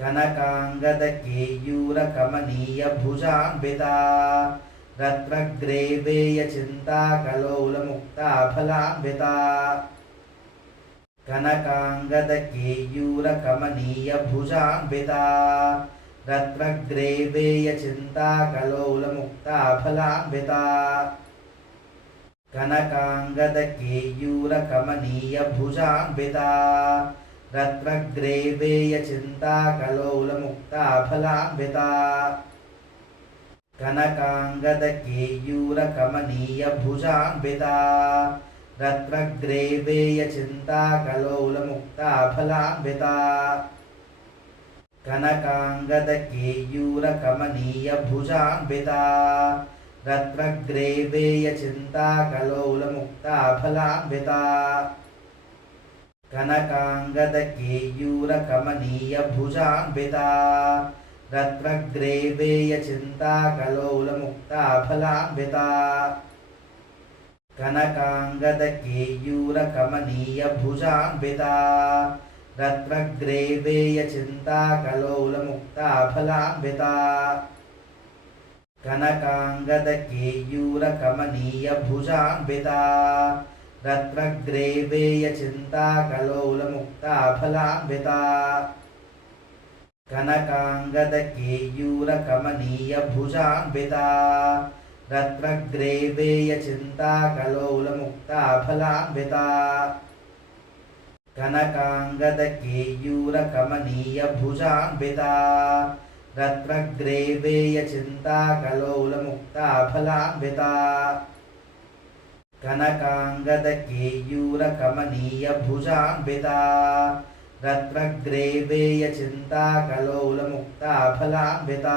कनकाङ्गदकेयूरकमनीयभुजान्विता रत्नग्रेवेयचिन्ताकलोलमुक्ताफलान्विता कनकाङ्गदकेयूरकमनीयभुजान्विता रत्नग्रेवेयचिन्ताकलोलमुक्ताफलान्विता कनकाङ्गदकेयूरकमनीयभुजान्विता रत्नग्रेवेयचिन्ताकलोलमुक्ताफलान्विता कनकाङ्गदकेयूरकमनीयभुजान्विता रत्नग्रेवेयचिन्ताकलोलमुक्ताफलान्विता कनकाङ्गदकेयूरकमनीयभुजान्विता रत्नग्रेवेयचिन्ताकलोलमुक्ताफलान्विता कनकाङ्गदकेयूरकमनीयभुजान्विता रत्नग्रेवेयचिन्ताकलोलमुक्ताफलान्विता कनकाङ्गदकेयूरकमनीयभुजान्विता रत्नग्रेवेयचिन्ताकलोलमुक्ताफलान्विता कनकाङ्गदकेयूरकमनीयभुजान्विता रत्नग्रेवेयचिन्ताकलोलमुक्ताफलान्विता कनकाङ्गदकेयूरकमनीयभुजान्विता रत्नग्रेवेयचिन्ताकलोलमुक्ताफलान्विता कनकाङ्गदकेयूरकमनीयभुजान्विता रत्नग्रेवेयचिन्ताकलोलमुक्ताफलान्विता कनकाङ्गदकेयूरकमनीयभुजान्विता रत्नग्रेवेयचिन्ताकलोलमुक्ताफलान्विता